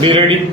Be ready.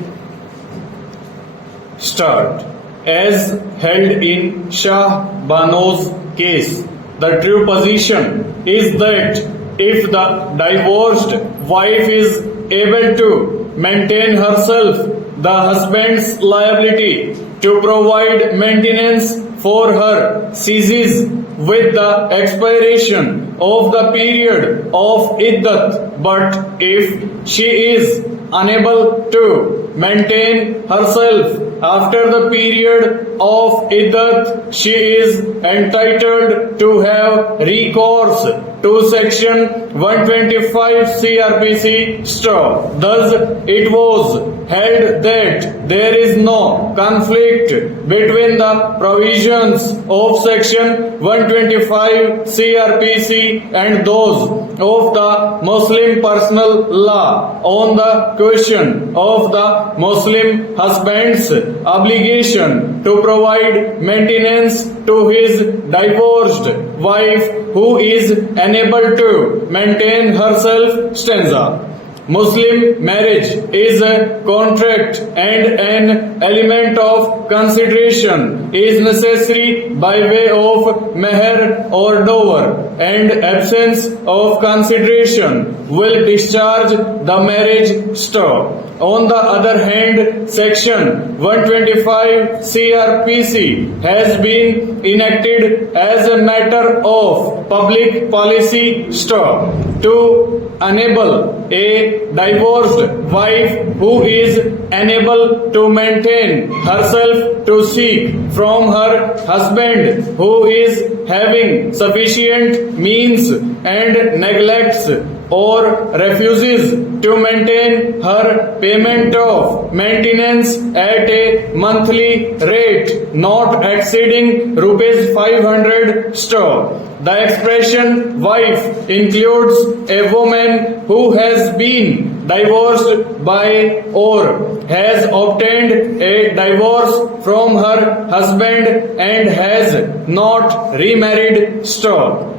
Start. As held in Shah Bano's case, the true position is that if the divorced wife is able to maintain herself, the husband's liability to provide maintenance for her ceases with the expiration of the period of iddat. But if she is unable to maintain herself after the period of iddat, she is entitled to have recourse to section 125 CRPC straw. Thus, it was held that there is no conflict between the provisions of section 125 CRPC and those of the Muslim personal law on the question of the Muslim husband's obligation to provide maintenance to his divorced wife who is unable to maintain herself. Stanza. Muslim marriage is a contract and an element of consideration is necessary by way of meher or dower, and absence of consideration will discharge the marriage straw. On the other hand, section 125 CRPC has been enacted as a matter of public policy straw to enable a divorced wife who is unable to maintain herself to seek from her husband who is having sufficient means and neglects or refuses to maintain her payment of maintenance at a monthly rate not exceeding rupees 500 straw. The expression wife includes a woman who has been divorced by or has obtained a divorce from her husband and has not remarried straw.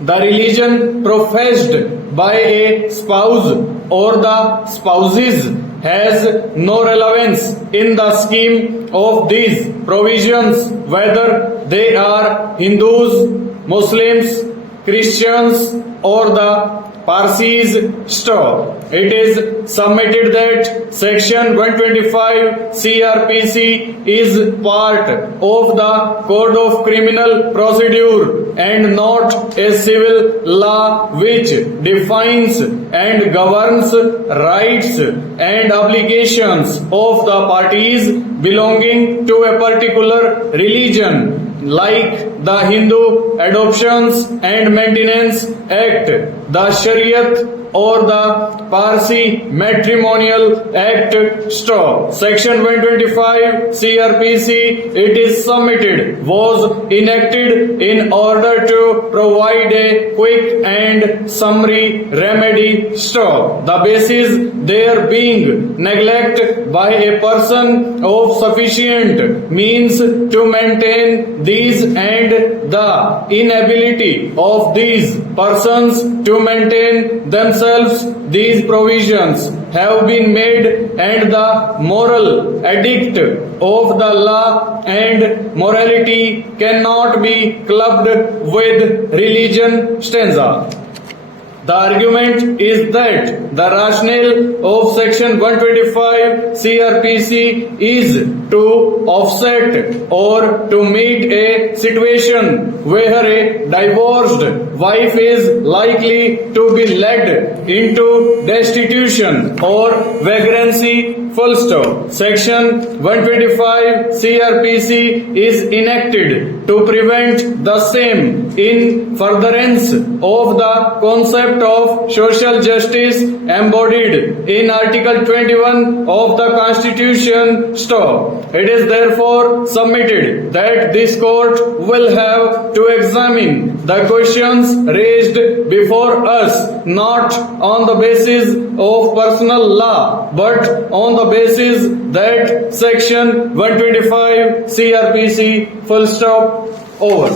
The religion professed by a spouse or the spouses has no relevance in the scheme of these provisions, whether they are Hindus, Muslims, Christians, or the Parsis straw. It is submitted that section 125 CRPC is part of the Code of Criminal Procedure and not a civil law which defines and governs rights and obligations of the parties belonging to a particular religion, like the Hindu Adoptions and Maintenance Act, the Shariat, or the Parsi Matrimonial Act straw. Section 125 CRPC, it is submitted, was enacted in order to provide a quick and summary remedy straw. The basis there being neglect by a person of sufficient means to maintain these and the inability of these persons to maintain themselves. These provisions have been made and the moral edict of the law and morality cannot be clubbed with religion. Stanza. The argument is that the rationale of section 125 CRPC is to offset or to meet a situation where a divorced wife is likely to be led into destitution or vagrancy. Full stop. Section 125 CRPC is enacted to prevent the same in furtherance of the concept of social justice embodied in Article 21 of the Constitution. Stop. It is therefore submitted that this court will have to examine the questions raised before us not on the basis of personal law but on the basis that section 125 CRPC. Full stop. Over.